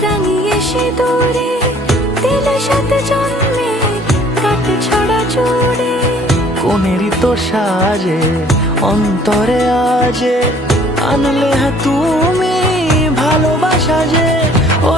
রাঙিয়ে সে দূরে সাথে জন্মে ছড়া তো সাজে অন্তরে আজে। আনলে হ্যাঁ তুমি ভালোবাসা যে, ও